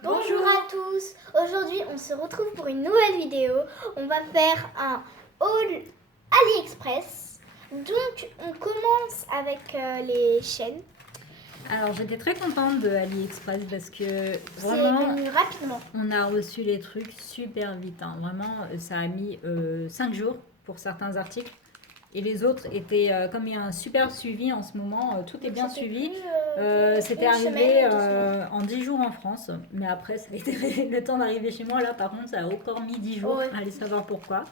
Bonjour à tous. Aujourd'hui, on se retrouve pour une nouvelle vidéo. On va faire un haul AliExpress. Donc, on commence avec les chaînes. Alors j'étais très contente de AliExpress parce que C'est vraiment venu rapidement. on a reçu les trucs super vite, hein. Vraiment ça a mis 5 jours pour certains articles et les autres étaient, comme il y a un super suivi en ce moment, tout est bien C'était suivi. plus, C'était une arrivé semaine ou 2 semaines. en 10 jours en France, mais après ça a été le temps d'arriver chez moi. Là par contre ça a encore mis 10 jours, Ouais. allez savoir pourquoi.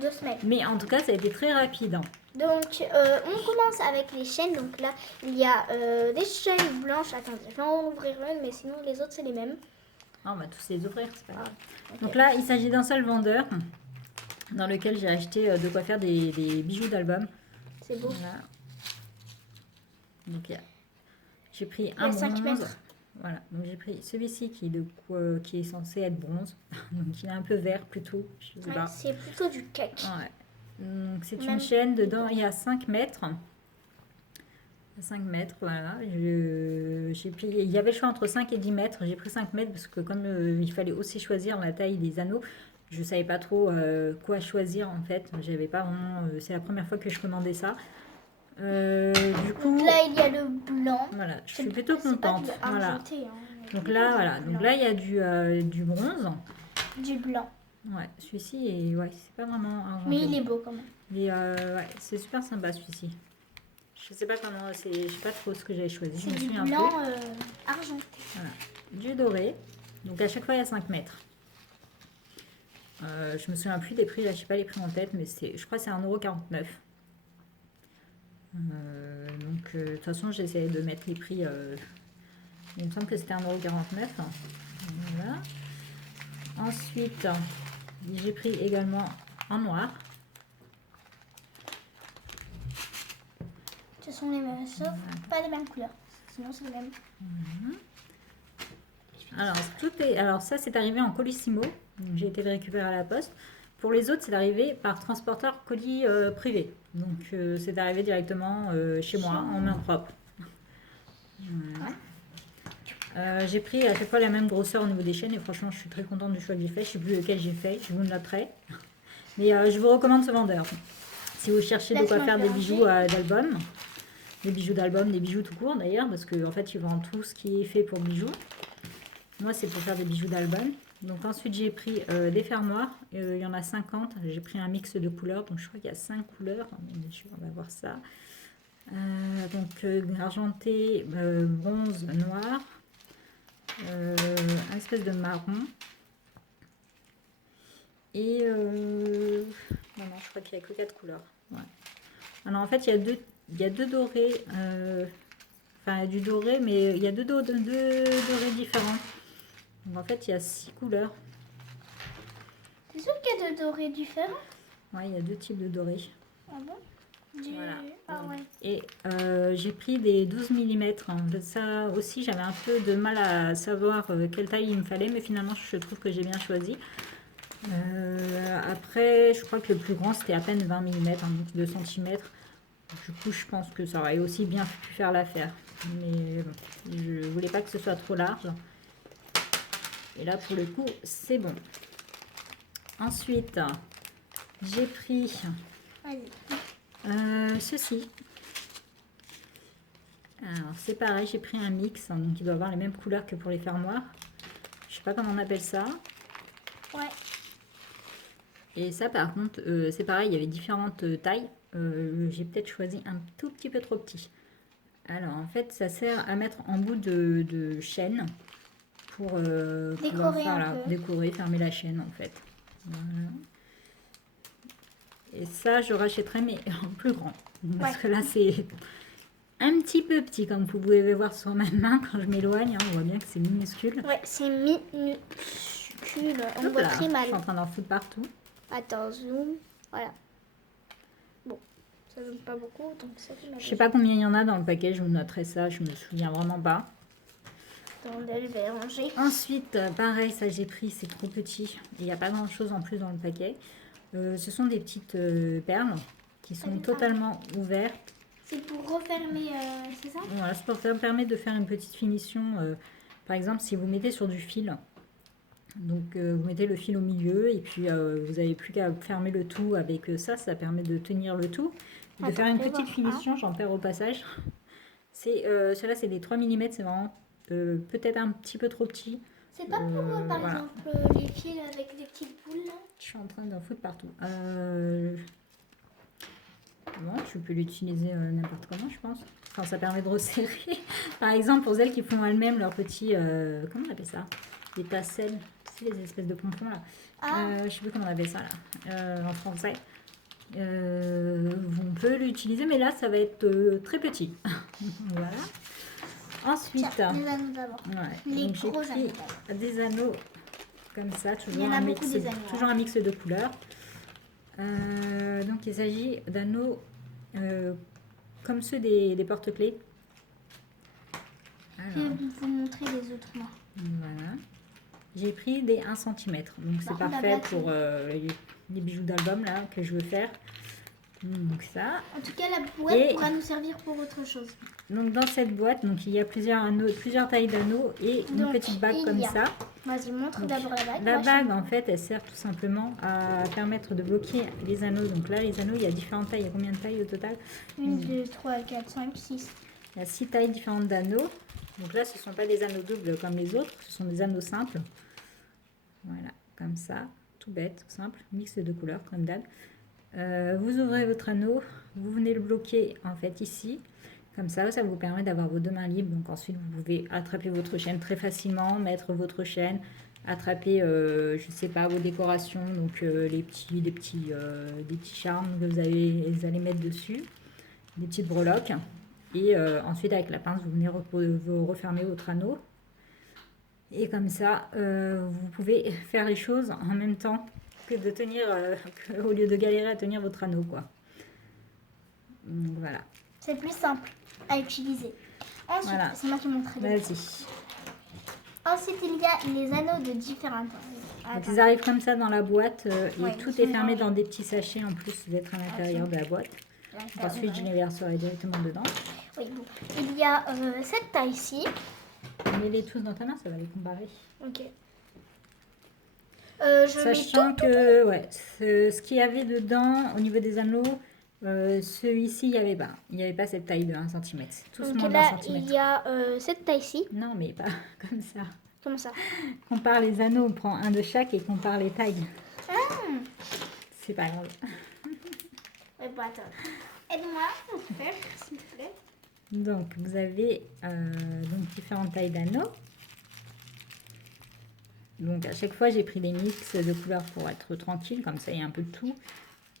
2 semaines. Mais en tout cas ça a été très rapide, hein. Donc, on commence avec les chaînes. Donc là, il y a des chaînes blanches. Attendez, je vais en ouvrir une, mais sinon les autres, c'est les mêmes. Ah, on va tous les ouvrir, c'est pas grave. Ok. Donc là il s'agit d'un seul vendeur dans lequel j'ai acheté de quoi faire des bijoux d'album. C'est beau. Voilà. Donc j'ai pris Il y un a 5 bronze. mètres. Voilà, donc j'ai pris celui-ci qui est censé être bronze. Donc il est un peu vert plutôt. Je sais Ouais, pas. c'est plutôt du cake. Ouais. Donc c'est Même- une chaîne, dedans il y a 5 mètres. 5 mètres, voilà. J'ai pris, il y avait le choix entre 5 et 10 mètres. J'ai pris 5 mètres parce que comme il fallait aussi choisir la taille des anneaux, je savais pas trop quoi choisir en fait. J'avais pas vraiment. C'est la première fois que je commandais ça. Du coup, Donc là, il y a le blanc. voilà, je C'est suis plutôt c'est pas contente. du Voilà. argenté. Hein. Donc là, voilà. Donc là, il y a du bronze. Du blanc. Ouais, celui-ci est, ouais, c'est pas vraiment argenté. Mais il est beau quand même. Et ouais, c'est super sympa celui-ci. Je sais pas comment, je sais pas trop ce que j'avais choisi. Je C'est me du souviens blanc plus. argenté. Voilà. Du doré. Donc à chaque fois, il y a 5 mètres. Je me souviens plus des prix, là, je sais pas les prix en tête, mais je crois que c'est 1,49 €. Donc de toute façon, j'essayais de mettre les prix. Il me semble que c'était 1,49 €. Voilà. Ensuite, j'ai pris également en noir. Ce sont les mêmes, sauf pas les mêmes couleurs. Sinon, c'est les mêmes. Alors ça, c'est arrivé en colissimo. Donc, j'ai été le récupérer à la poste. Pour les autres, c'est arrivé par transporteur colis privé. Donc c'est arrivé directement chez moi en main propre. Voilà. J'ai pris à chaque fois la même grosseur au niveau des chaînes et franchement, je suis très contente du choix que j'ai fait. Je ne sais plus lequel j'ai fait, je vous le noterai. Mais je vous recommande ce vendeur. Si vous cherchez de quoi faire des bijoux d'album, des bijoux tout court d'ailleurs, parce qu'en fait, ils vendent tout ce qui est fait pour bijoux. Moi, c'est pour faire des bijoux d'album. Donc ensuite, j'ai pris des fermoirs. Il y en a 50. J'ai pris un mix de couleurs. Donc je crois qu'il y a 5 couleurs. On va voir ça. Donc argenté, bronze, noir. Un espèce de marron. Et non, je crois qu'il n'y a que 4 couleurs. Ouais. Alors en fait, il y a deux dorés. Enfin, du doré, mais il y a deux dorés différents. Donc en fait, il y a 6 couleurs. C'est sûr qu'il y a deux dorés différents. Ouais, il y a 2 types de dorés. Ah bon? Voilà. Ah ouais. Et j'ai pris des 12 mm. Ça aussi, j'avais un peu de mal à savoir quelle taille il me fallait, mais finalement, je trouve que j'ai bien choisi. Après, je crois que le plus grand, c'était à peine 20 mm, donc 2 cm. Du coup, je pense que ça aurait aussi bien pu faire l'affaire. Mais bon, je voulais pas que ce soit trop large. Et là, pour le coup, c'est bon. Ensuite, j'ai pris ceci. Alors, c'est pareil, j'ai pris un mix, hein, donc il doit avoir les mêmes couleurs que pour les fermoirs. Je sais pas comment on appelle ça. Ouais. Et ça, par contre, c'est pareil, il y avait différentes tailles. J'ai peut-être choisi un tout petit peu trop petit. Alors, en fait, ça sert à mettre en bout de chaîne pour Décorer un peu. décorer, fermer la chaîne, en fait. Voilà. Et ça, je rachèterai, mais en plus grand. Parce que là, c'est un petit peu petit, comme vous pouvez voir sur ma main quand je m'éloigne. Hein, on voit bien que c'est minuscule. Ouais, c'est minuscule. On Hop voit là, très je mal. suis en train d'en foutre partout. Attends, zoom. Voilà. Bon, ça zoome pas beaucoup, donc ça fait mal. Je sais pas combien il y en a dans le paquet, je vous noterai ça, je me souviens vraiment pas. Attendez, je vais ranger. Ensuite, pareil, ça j'ai pris, c'est trop petit. Il n'y a pas grand chose en plus dans le paquet. Ce sont des petites perles qui sont totalement ouvertes. C'est pour refermer, c'est ça? Voilà, ça permet de faire une petite finition par exemple, si vous mettez sur du fil, donc vous mettez le fil au milieu et puis vous n'avez plus qu'à fermer le tout avec ça, ça permet de tenir le tout. Et de Attends, faire une fais petite voir. finition, j'en perds au passage. Ceux-là, c'est des 3 mm, c'est vraiment peut-être un petit peu trop petit. C'est pas pour, par voilà. exemple, les fils avec des petites boules là? Je suis en train d'en foutre partout. Bon, tu peux l'utiliser n'importe comment, je pense. Enfin, ça permet de resserrer. Par exemple, pour celles qui font elles-mêmes leurs petits... comment on appelle ça? Des tasselles. Tu sais, les espèces de pompons, là. Je sais plus comment on appelle ça, là, en français. On peut l'utiliser, mais là, ça va être très petit. Voilà. Ensuite... Tiens, les anneaux d'abord. Ouais, Les donc j'ai gros pris anneaux. des anneaux comme ça, Il y en a beaucoup des anneaux. toujours un mix de couleurs. Donc il s'agit d'anneaux comme ceux des porte-clés. Je vais vous montrer les autres moi. Voilà. J'ai pris des 1 cm. Donc c'est parfait pour les bijoux d'album là que je veux faire. Donc ça. En tout cas, la boîte pourra nous servir pour autre chose. Donc dans cette boîte, donc il y a plusieurs anneaux, plusieurs tailles d'anneaux et une petite bague comme ça. Vas-y, montre d'abord la bague. La bague, en fait, elle sert tout simplement à permettre de bloquer les anneaux. Donc là, les anneaux, il y a différentes tailles. Il y a combien de tailles au total? 1, 2, 3, 4, 5, 6. Il y a 6 tailles différentes d'anneaux. Donc là, ce ne sont pas des anneaux doubles comme les autres. Ce sont des anneaux simples. Voilà, comme ça. Tout bête, tout simple. Mix de couleurs, comme d'hab. Vous ouvrez votre anneau. Vous venez le bloquer, en fait, ici. Comme ça vous permet d'avoir vos 2 mains libres. Donc ensuite, vous pouvez attraper votre chaîne très facilement, mettre votre chaîne, attraper, je sais pas, vos décorations, donc les petits charmes que vous allez mettre dessus, des petites breloques. Et ensuite, avec la pince, vous venez vous refermer votre anneau. Et comme ça, vous pouvez faire les choses en même temps que de tenir, au lieu de galérer à tenir votre anneau, quoi. Donc voilà. C'est plus simple à utiliser. Ensuite, Voilà. c'est moi qui montrerai. Vas-y. Ensuite, il y a les anneaux de différentes tailles. Donc, ils arrivent comme ça dans la boîte et tout est fermé rangés dans des petits sachets en plus d'être à l'intérieur de la boîte. Donc, ensuite, je les verserai directement dedans. Oui, bon. Il y a cette taille-ci. Mets-les tous dans ta main, ça va les comparer. Ok. Sachant que ce qu'il y avait dedans au niveau des anneaux, celui-ci, il n'y avait pas cette taille de 1 cm. Tous Donc moins là, d'1 cm. il y a cette taille-ci. Non, mais pas comme ça. Comment ça? Compare les anneaux, on prend un de chaque et compare les tailles. C'est pas grave. Ouais, bon, attends. Aide-moi, s'il te plaît. Donc, vous avez donc différentes tailles d'anneaux. Donc, à chaque fois, j'ai pris des mix de couleurs pour être tranquille. Comme ça, il y a un peu de tout.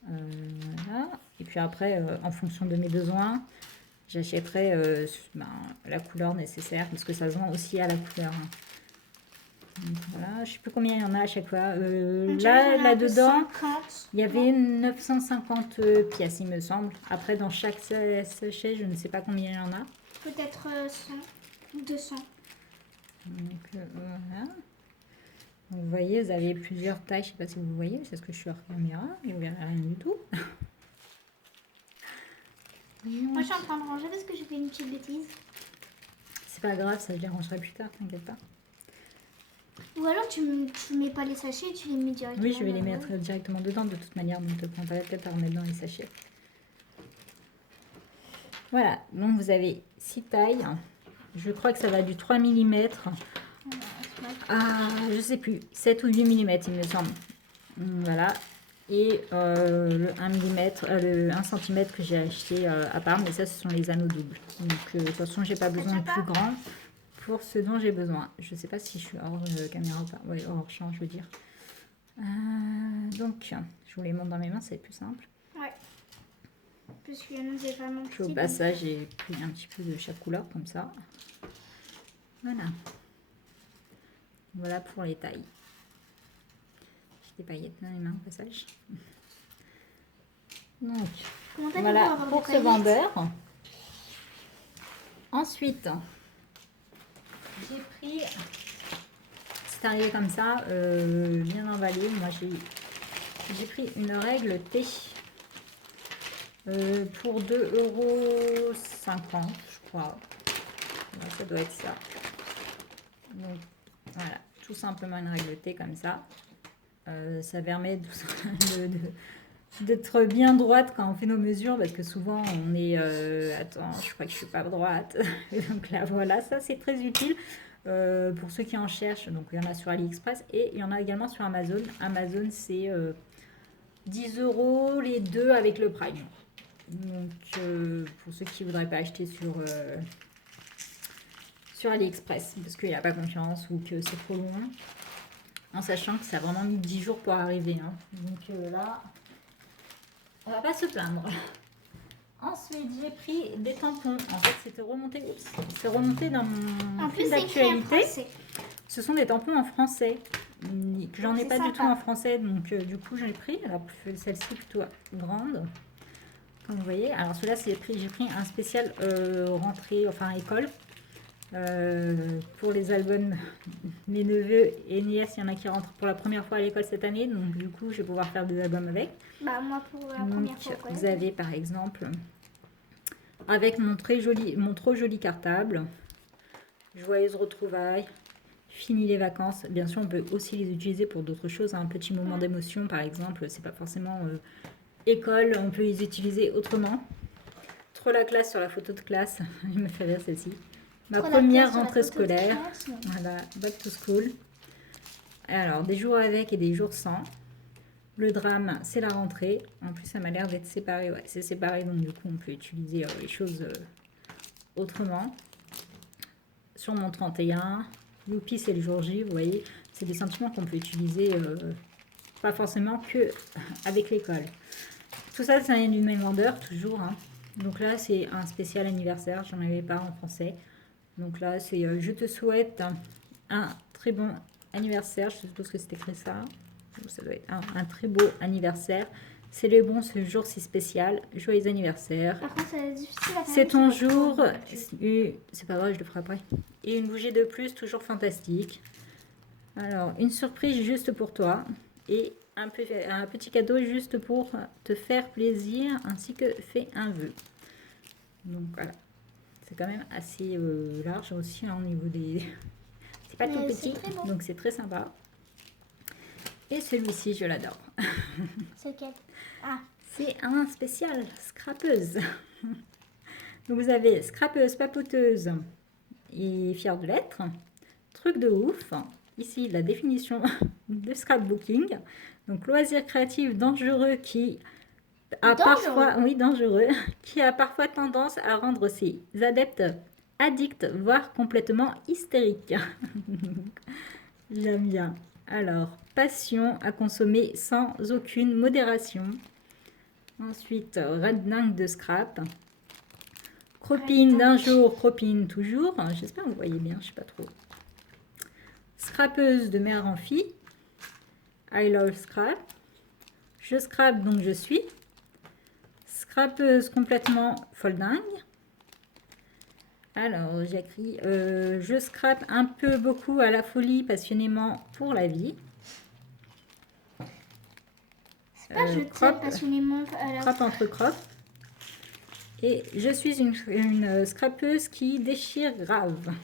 Voilà. Et puis après, en fonction de mes besoins, j'achèterai la couleur nécessaire. Parce que ça se vend aussi à la couleur. Donc, voilà. Je ne sais plus combien il y en a à chaque fois. Là-dedans, il y avait 950 pièces, il me semble. Après, dans chaque sachet, je ne sais pas combien il y en a. Peut-être 100, 200. Donc, voilà. Donc, vous voyez, vous avez plusieurs tailles. Je ne sais pas si vous voyez, c'est ce que je suis hors caméra. Vous ne verrez rien du tout. Moi, je suis en train de ranger parce que j'ai fait une petite bêtise. C'est pas grave, ça je les rangerai plus tard, t'inquiète pas. Ou alors tu mets pas les sachets et tu les mets directement. Oui, je vais les mettre directement dedans de toute manière, donc ne te prends pas la tête à remettre dans les sachets. Voilà, donc vous avez 6 tailles. Je crois que ça va du 3 mm à, je sais plus, 7 ou 8 mm il me semble. Voilà. Et le 1 mm, le 1 cm que j'ai acheté à part, mais ça ce sont les anneaux doubles. Donc de toute façon, j'ai pas besoin de plus grand pour ce dont j'ai besoin. Je sais pas si je suis hors caméra ou pas. Oui, hors champ, je veux dire. Donc, je vous les montre dans mes mains, c'est plus simple. Ouais. Parce qu'il y en a vraiment Puis au passage, j'ai pris un petit peu de chaque couleur, comme ça. Voilà. Voilà pour les tailles. J'ai des paillettes dans les mains au passage. Donc, voilà pour ce vendeur. Ensuite, j'ai pris, c'est arrivé comme ça, bien emballé. Moi, j'ai pris une règle T pour 2,50 €, je crois. Ouais, ça doit être ça. Donc voilà, tout simplement une règle-T comme ça. Ça permet d'être bien droite quand on fait nos mesures parce que souvent on est attends, je crois que je suis pas droite. Et donc là voilà, ça c'est très utile pour ceux qui en cherchent. Donc il y en a sur AliExpress et il y en a également sur Amazon. Amazon c'est 10 € les deux avec le Prime. Donc pour ceux qui voudraient pas acheter sur AliExpress parce qu'il n'y a pas confiance ou que c'est trop long, en sachant que ça a vraiment mis 10 jours pour arriver. Hein. Donc là, on va pas se plaindre. Ensuite, j'ai pris des tampons. En fait, c'est remonté dans mon fil d'actualité. Ce sont des tampons en français. Que j'en ai pas du tout en français, donc du coup j'ai pris. Alors celle-ci plutôt grande, comme vous voyez. Alors celui-là j'ai pris un spécial rentrée, enfin école. Pour les albums, mes neveux et nièces, il y en a qui rentrent pour la première fois à l'école cette année, donc du coup je vais pouvoir faire des albums avec. Bah moi pour la première fois. Vous avez par exemple avec mon trop joli cartable, joyeuses retrouvailles, fini les vacances. Bien sûr on peut aussi les utiliser pour d'autres choses, un petit moment d'émotion par exemple, c'est pas forcément école, on peut les utiliser autrement. Trop la classe sur la photo de classe, il me fait rire celle-ci. Ma première rentrée scolaire, voilà, back to school. Alors, des jours avec et des jours sans. Le drame, c'est la rentrée. En plus, ça m'a l'air d'être séparé. Ouais, c'est séparé, donc du coup, on peut utiliser les choses autrement. Sur mon 31, youpi, c'est le jour J, vous voyez. C'est des sentiments qu'on peut utiliser, pas forcément que avec l'école. Tout ça, ça vient du même vendeur, toujours. Hein. Donc là, c'est un spécial anniversaire. J'en avais pas en français. Donc là, c'est je te souhaite un très bon anniversaire. Je suppose que c'est écrit ça. Ça doit être un très beau anniversaire. C'est le bon ce jour si spécial. Joyeux anniversaire. Par contre, c'est difficile à faire. C'est ton jour. C'est pas vrai, je le ferai après. Et une bougie de plus, toujours fantastique. Alors, une surprise juste pour toi. Et un petit cadeau juste pour te faire plaisir. Ainsi que fais un vœu. Donc voilà. C'est quand même assez large aussi hein, au niveau des... C'est pas tout petit, bon. Donc c'est très sympa. Et celui-ci, je l'adore. C'est quel? C'est un spécial scrapeuse. Donc vous avez scrapeuse, papoteuse et fière de l'être. Truc de ouf. Ici, la définition de scrapbooking. Donc loisir créatif dangereux qui... dangereux, qui a parfois tendance à rendre ses adeptes addicts, voire complètement hystériques. J'aime bien. Alors, passion à consommer sans aucune modération. Ensuite, redingue de scrap. Cropine d'un jour, cropine toujours. J'espère que vous voyez bien, je sais pas trop. Scrapeuse de mère en fille. I love scrap. Je scrape donc je suis. Scrapeuse complètement foldingue. Alors, j'ai écrit je scrape un peu, beaucoup, à la folie, passionnément, pour la vie. C'est pas je tire passionnément à la... Crop entre crop. Et je suis une scrapeuse qui déchire grave.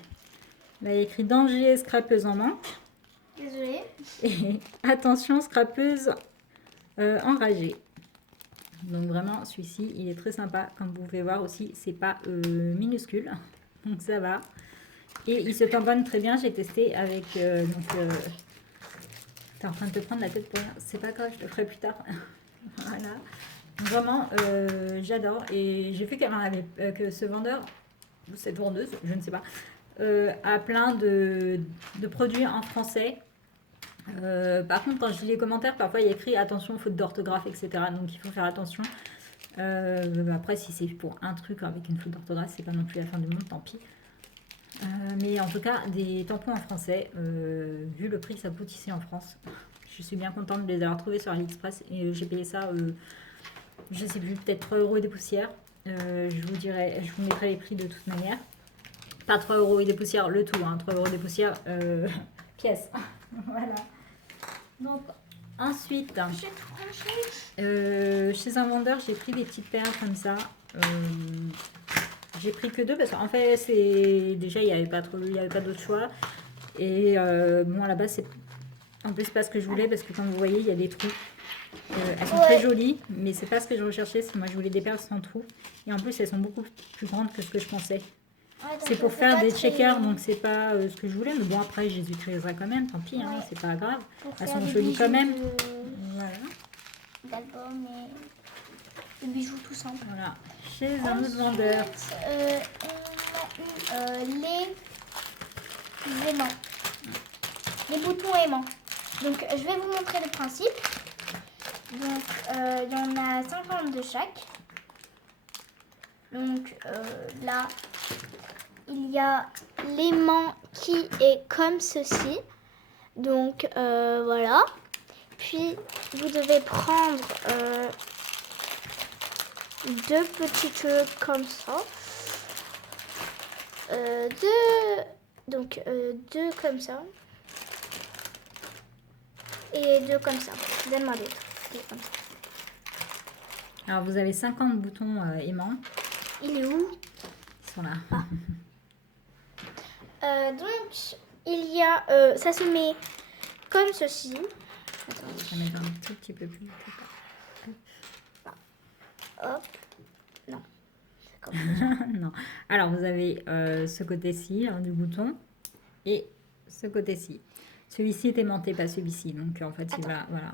Là, il y a écrit danger, scrapeuse en manque. Désolée. Et attention, scrapeuse enragée. Donc vraiment, celui-ci, il est très sympa. Comme vous pouvez voir aussi, c'est pas minuscule. Donc ça va. Et il se tamponne très bien. J'ai testé avec... t'es en train de te prendre la tête pour rien. C'est pas grave, je le ferai plus tard. Voilà. Vraiment, j'adore. Et j'ai vu qu'elle en avait... que ce vendeur, ou cette vendeuse, je ne sais pas, a plein de produits en français. Par contre, quand je lis les commentaires, parfois il y a écrit attention, faute d'orthographe, etc. Donc il faut faire attention. Après, si c'est pour un truc avec une faute d'orthographe, c'est pas non plus la fin du monde, tant pis. Mais en tout cas, des tampons en français, vu le prix que ça coûte ici en France, je suis bien contente de les avoir trouvés sur AliExpress. Et j'ai payé ça, je sais plus, peut-être 3 € et des poussières. Je vous mettrai les prix de toute manière. Pas 3 € et des poussières, le tout, hein, 3 € et des poussières, pièce. Voilà. Donc, ensuite, chez un vendeur, j'ai pris des petites perles comme ça. J'ai pris que 2 parce qu'en fait, déjà, il n'y avait pas d'autre choix. Et bon, à la base, c'est en plus pas ce que je voulais parce que comme vous voyez, il y a des trous. Elles sont très jolies, mais c'est pas ce que je recherchais. Moi, je voulais des perles sans trous. Et en plus, elles sont beaucoup plus grandes que ce que je pensais. C'est pour faire des checkers, donc c'est pas ce que je voulais. Mais bon, après, je les utiliserai quand même. Tant pis, hein, c'est pas grave. Elles sont jolies quand même. Voilà. D'album et des bijoux tout simples. Voilà. Chez un autre vendeur. On a eu les aimants. Les boutons aimants. Donc, je vais vous montrer le principe. Donc, il y en a 50 de chaque. Donc, là, il y a l'aimant qui est comme ceci. Donc, voilà. Puis, vous devez prendre deux petits queues comme ça. Deux comme ça. Et deux comme ça. Donne-moi d'autres. Comme ça. Alors, vous avez 50 boutons aimants. Il est où? Ils sont là. Donc, il y a... ça se met comme ceci. Attends. Je vais mettre un petit peu plus. Hop. Non. C'est comme ça. Non. Alors, vous avez ce côté-ci du bouton et ce côté-ci. Celui-ci est aimanté, pas celui-ci. Donc, en fait, il va... Voilà.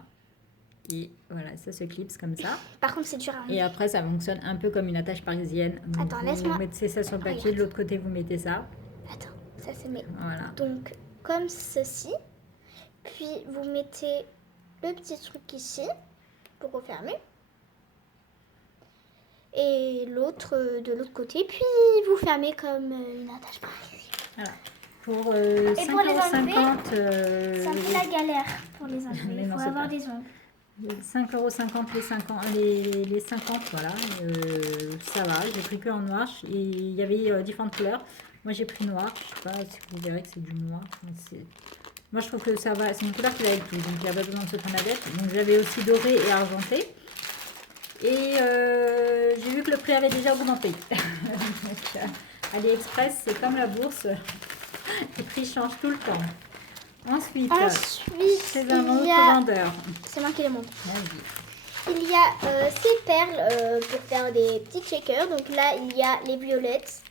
Et voilà, ça se clipse comme ça. Par contre, c'est dur à Et après, ça fonctionne un peu comme une attache parisienne. Donc, attends, laisse-moi. Vous mettez ça sur le papier, de l'autre côté, vous mettez ça. Attends, ça se met. Voilà. Donc, comme ceci. Puis, vous mettez le petit truc ici pour refermer. Et l'autre de l'autre côté. Puis, vous fermez comme une attache parisienne. Voilà. Pour 5,50 €. C'est un peu la galère pour les enlever. Il faut avoir des ongles. 5,50 € les 50, voilà. Ça va, j'ai pris que en noir. Et il y avait différentes couleurs. Moi, j'ai pris noir. Je sais pas si vous verrez que c'est du noir. Moi, je trouve que ça va. C'est une couleur qui va avec tout. Donc, il n'y a pas besoin de se prendre la tête. Donc, j'avais aussi doré et argenté. Et j'ai vu que le prix avait déjà augmenté. Donc, AliExpress, c'est comme la bourse. Les prix changent tout le temps. Ensuite c'est un autre vendeur. C'est moi qui les montre. Vas-y. Il y a ces perles pour faire des petits checkers. Donc là, il y a les violettes.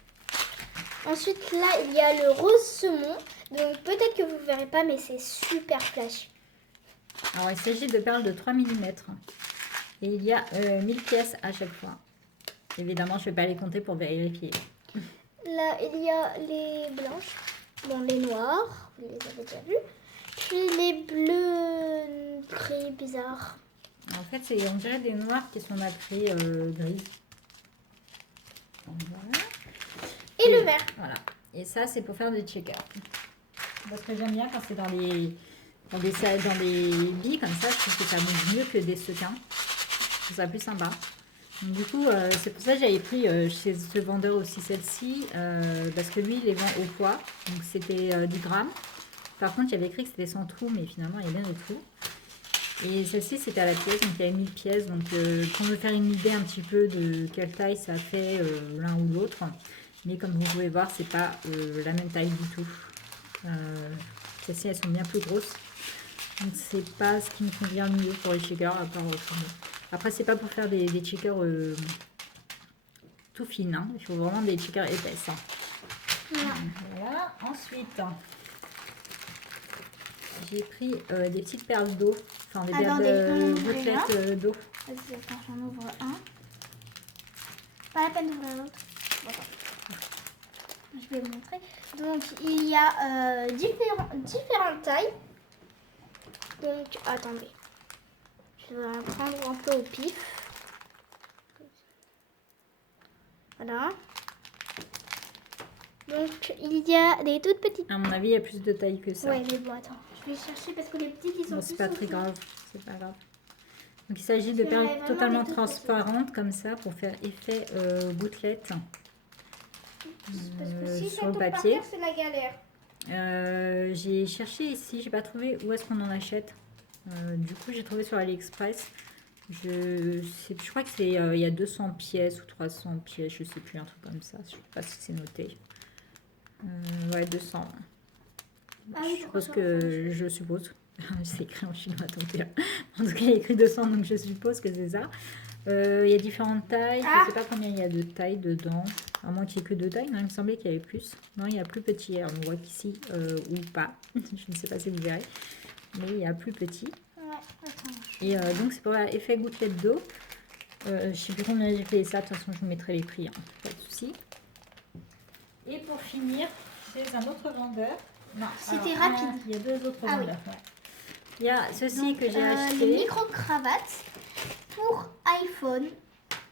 Ensuite, là, il y a le rose saumon. Donc peut-être que vous ne verrez pas, mais c'est super flash. Alors, il s'agit de perles de 3 mm. Et il y a 1000 pièces à chaque fois. Évidemment, je ne vais pas les compter pour vérifier. Là, il y a les blanches. Bon, les noirs, vous les avez déjà vus. Puis les bleus gris bizarres. En fait, on dirait des noirs qui sont nacrés gris. Voilà. Et le vert. Voilà. Et ça, c'est pour faire des checkers. Parce que j'aime bien quand c'est dans des billes comme ça, je trouve que ça bouge mieux que des sequins. Je trouve ça plus sympa. Donc, du coup, c'est pour ça que j'avais pris chez ce vendeur aussi celle-ci, parce que lui, il les vend au poids, donc c'était 10 grammes. Par contre, il y avait écrit que c'était sans trous, mais finalement, il y a bien des trous. Et celle-ci, c'était à la pièce, donc il y avait 1000 pièces. Donc, pour me faire une idée un petit peu de quelle taille ça fait l'un ou l'autre. Mais comme vous pouvez voir, c'est pas la même taille du tout. Celles-ci, elles sont bien plus grosses. Donc, c'est pas ce qui me convient le mieux pour les shakers, à part après, c'est pas pour faire des checkers tout fines. Hein. Il faut vraiment des checkers épaisses. Hein. Voilà. Ensuite, j'ai pris des petites perles d'eau. Enfin, des perles gouttelettes d'eau. Vas-y, attends, j'en ouvre un. Pas la peine d'ouvrir l'autre. Bon, je vais vous montrer. Donc, il y a différentes tailles. Donc, attendez. Je vais en prendre un peu au pif. Voilà. Donc, il y a des toutes petites. À mon avis, il y a plus de taille que ça. Ouais, mais bon, attends. Je vais chercher parce que les petites, ils sont bon, plus c'est pas très souples. grave. C'est pas grave. Donc, il s'agit de perles totalement transparentes, comme ça, pour faire effet gouttelette Parce que si sur le papier. C'est la galère. J'ai cherché ici, j'ai pas trouvé où est-ce qu'on en achète. Du coup, j'ai trouvé sur AliExpress. Je crois que c'est il y a 200 pièces ou 300 pièces, je sais plus, un truc comme ça. Je sais pas si c'est noté. Ouais, 200. Ah oui, Je suppose. C'est écrit en chinois, donc en tout cas, il y a écrit 200, donc je suppose que c'est ça. Il y a différentes tailles. Je ne sais pas combien il y a de tailles dedans. À moins qu'il n'y ait que 2 tailles. Non, il me semblait qu'il y avait plus. Non, il y a plus petit. Alors, on voit qu'ici, ou pas. Je ne sais pas si vous verrez. Mais il y a plus petit. Ouais, attends. Et donc, c'est pour effet gouttelette d'eau. Je ne sais plus combien j'ai payé ça. De toute façon, je vous mettrai les prix. Hein. Pas de souci. Et pour finir, c'est un autre vendeur. Non, c'était alors, rapide. Il y a 2 autres Ah oui. vendeurs. Ouais. Il y a ceci Donc, que j'ai acheté. les micro-cravates pour iPhone.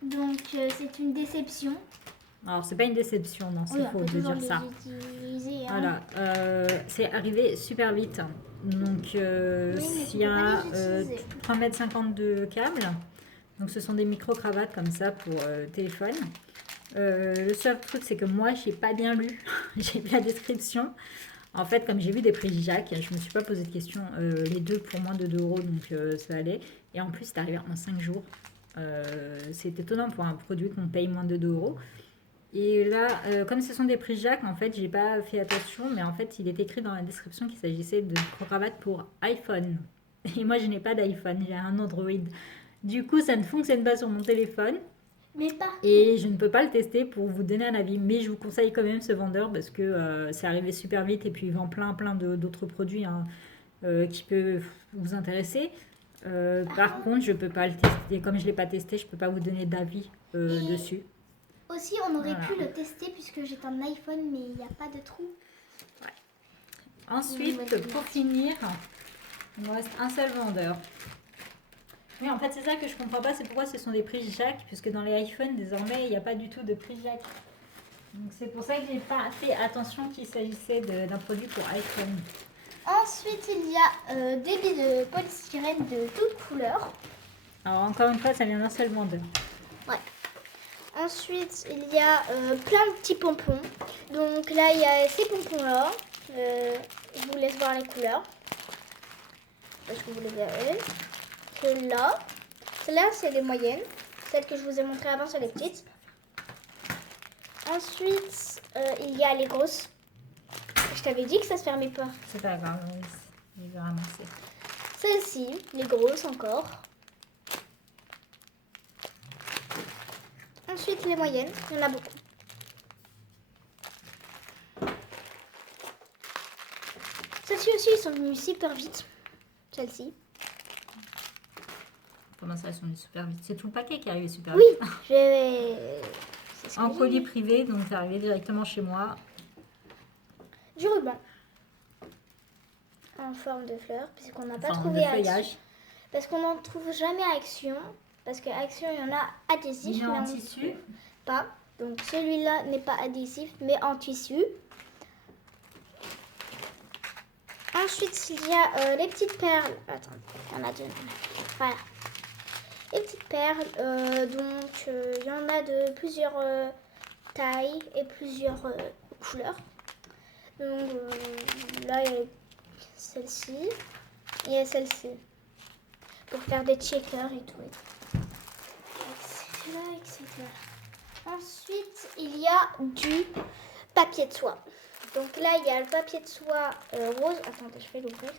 Donc, c'est une déception. Alors, c'est pas une déception, non, c'est faux de dire ça. Utiliser, hein. Voilà, c'est arrivé super vite. Donc, Oui, mais il y a 3,50 3,50 m de câble. Donc, ce sont des micro-cravates comme ça pour téléphone. Le seul truc, c'est que moi, j'ai pas bien lu. J'ai vu la description. En fait, comme j'ai vu des prix Jacques, je me suis pas posé de questions. Les deux pour moins de 2 euros, donc ça allait. Et en plus, c'est arrivé en 5 jours. C'est étonnant pour un produit qu'on paye moins de 2 euros. Et là, comme ce sont des prix Jacques, en fait, j'ai pas fait attention, mais en fait, il est écrit dans la description qu'il s'agissait de cravates pour iPhone. Et moi, je n'ai pas d'iPhone, j'ai un Android. Du coup, ça ne fonctionne pas sur mon téléphone. Mais pas. Et je ne peux pas le tester pour vous donner un avis. Mais je vous conseille quand même ce vendeur parce que c'est arrivé super vite et puis il vend plein d'autres produits hein, qui peuvent vous intéresser. Par contre, je peux pas le tester. Comme je ne l'ai pas testé, je peux pas vous donner d'avis dessus. Aussi, on aurait pu le tester puisque j'ai un iPhone, mais il n'y a pas de trou. Ouais. Ensuite, pour finir, il me reste un seul vendeur. Oui, en fait, c'est ça que je comprends pas, c'est pourquoi ce sont des prix Jacques, puisque dans les iPhones, désormais, il n'y a pas du tout de prix Jacques. Donc, c'est pour ça que j'ai pas fait attention qu'il s'agissait d'un produit pour iPhone. Ensuite, il y a des billes de polystyrène de toutes couleurs. Alors, encore une fois, ça vient d'un seul vendeur. Ouais. Ensuite, il y a plein de petits pompons. Donc là, il y a ces pompons-là. Je vous laisse voir les couleurs. Parce que vous les verrez. Celle-là. Celle-là, c'est les moyennes. Celles que je vous ai montrées avant, c'est les petites. Ensuite, il y a les grosses. Je t'avais dit que ça se fermait pas. C'est pas grave, il va ramasser. Celles-ci, les grosses encore. Ensuite, les moyennes, il y en a beaucoup. Celles-ci aussi, ils sont venus super vite. Celles-ci. Comment ça, elles sont venues super vite? C'est tout le paquet qui est arrivé super Oui, vite. je vais... En colis privé, donc c'est arrivé directement chez moi. Du ruban. En forme de fleur, puisqu'on n'a pas trouvé feuillage. Parce qu'on n'en trouve jamais à Action. Parce qu'à Action, il y en a adhésif. Il est en tissu. Pas. Donc celui-là n'est pas adhésif, mais en tissu. Ensuite, il y a les petites perles. Attends, il y en a deux. Voilà. Les petites perles. Il y en a de plusieurs tailles et plusieurs couleurs. Donc là, il y a celle-ci. Et il y a celle-ci. Pour faire des checkers et tout. Etc. etc. Ensuite, il y a du papier de soie. Donc là, il y a le papier de soie rose. Attendez, je vais l'ouvrir.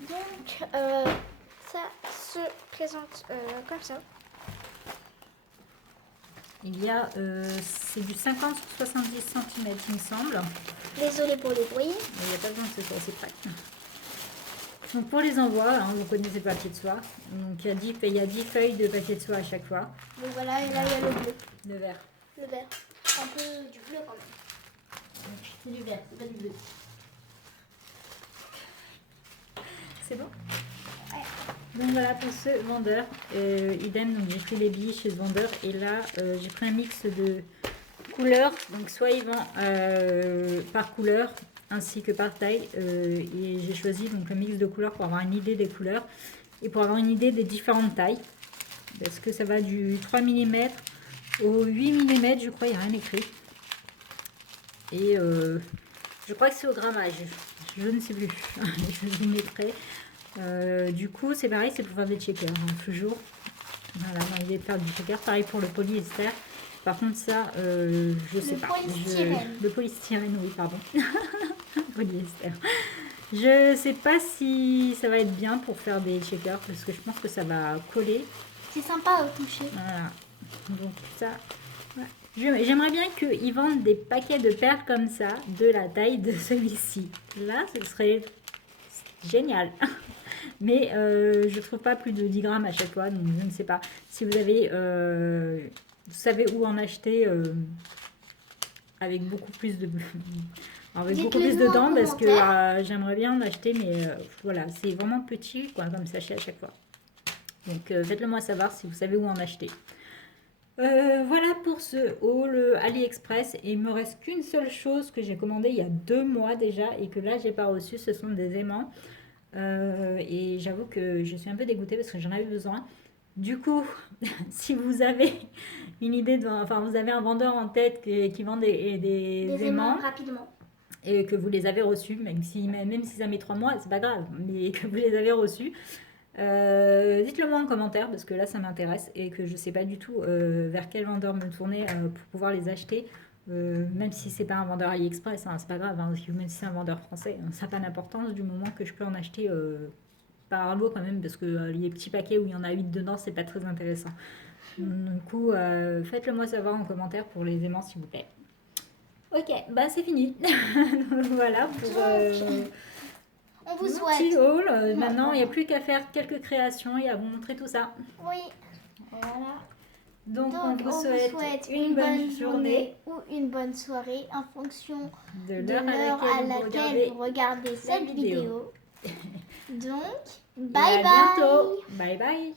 Donc, ça se présente comme ça. Il y a, c'est du 50 sur 70 cm, il me semble. Désolée pour les bruits. Mais il n'y a pas besoin que ce soit assez près. Donc pour les envois, hein, vous connaissez le papier de soie. Donc il y a 10 feuilles de papier de soie à chaque fois. Donc voilà, et là il y a le bleu. Le vert. Le vert. Un peu du bleu quand même. C'est du vert, c'est pas du bleu. C'est bon? Ouais. Donc voilà pour ce vendeur. Idem, donc j'ai pris les billets chez ce vendeur. Et là, j'ai pris un mix de couleurs. Donc soit il vend par couleur ainsi que par taille. Et j'ai choisi donc le mix de couleurs pour avoir une idée des couleurs. Et pour avoir une idée des différentes tailles. Parce que ça va du 3 mm au 8 mm, je crois, il n'y a rien écrit. Et je crois que c'est au grammage. Je ne sais plus. Je vous mettrai. Du coup, c'est pareil, c'est pour faire des checkers, hein, toujours. Voilà, dans l'idée de faire du shaker. Pareil pour le polyester. Par contre, ça, je sais Le pas. polystyrène. Le polystyrène, oui, pardon. Polyester. Je sais pas si ça va être bien pour faire des shakers parce que je pense que ça va coller. C'est sympa au toucher. Voilà. Donc ça, ouais. J'aimerais bien qu'ils vendent des paquets de perles comme ça, de la taille de celui-ci. Là, ce serait génial. Mais je trouve pas plus de 10 grammes à chaque fois, donc je ne sais pas. Si vous avez, vous savez où en acheter avec beaucoup plus de, avec beaucoup plus Dites-le nous en dedans, parce que commentaire. j'aimerais bien en acheter, mais voilà, c'est vraiment petit quoi, comme sachet à chaque fois. Donc faites-le moi savoir si vous savez où en acheter. Voilà pour ce haul AliExpress. Et il me reste qu'une seule chose que j'ai commandée il y a 2 mois déjà et que là j'ai pas reçu, ce sont des aimants. Et j'avoue que je suis un peu dégoûtée parce que j'en avais besoin. Du coup, si vous avez une idée, enfin vous avez un vendeur en tête qui vend des aimants aimants rapidement. et que vous les avez reçus, même si ça met 3 mois, c'est pas grave, mais que vous les avez reçus, dites-le moi en commentaire parce que là ça m'intéresse et que je sais pas du tout vers quel vendeur me tourner pour pouvoir les acheter. Même si c'est pas un vendeur AliExpress, hein, c'est pas grave, hein, même si c'est un vendeur français, hein, ça n'a pas d'importance du moment que je peux en acheter par lot quand même, parce que les petits paquets où il y en a 8 dedans, c'est pas très intéressant. Du coup, faites-le moi savoir en commentaire pour les aimants s'il vous plaît. Ok, bah c'est fini. Donc, voilà pour On vous mon souhaite. petit haul. Maintenant, il n'y a plus qu'à faire quelques créations et à vous montrer tout ça. Oui. Voilà. Donc, Donc, on vous souhaite une bonne journée ou une bonne soirée en fonction de de l'heure l'heure à laquelle vous regardez cette vidéo. Donc, bye à bye. bientôt. Bye bye.